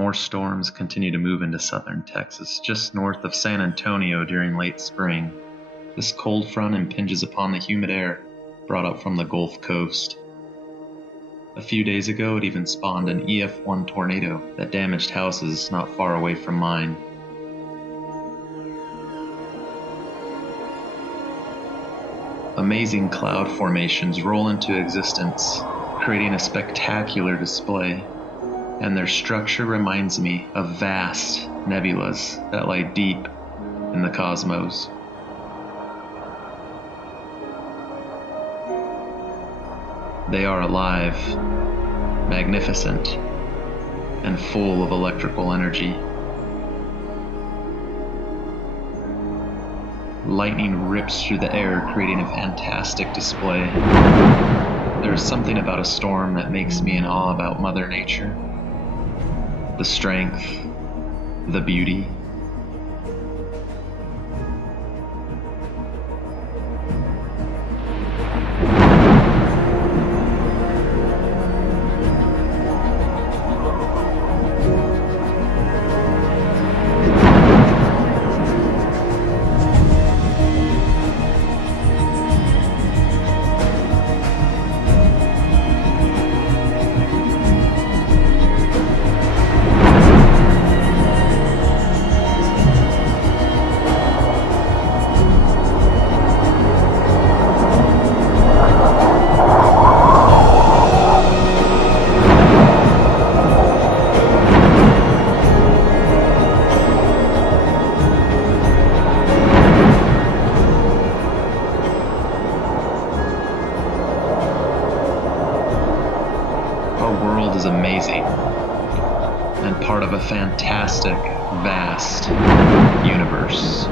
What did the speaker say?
More storms continue to move into southern Texas, just north of San Antonio during late spring. This cold front impinges upon the humid air brought up from the Gulf Coast. A few days ago, it even spawned an EF1 tornado that damaged houses not far away from mine. Amazing cloud formations roll into existence, creating a spectacular display, and their structure reminds me of vast nebulas that lie deep in the cosmos. They are alive, magnificent, and full of electrical energy. Lightning rips through the air, creating a fantastic display. There is something about a storm that makes me in awe about Mother Nature. The strength, the beauty. Our world is amazing and part of a fantastic, vast universe.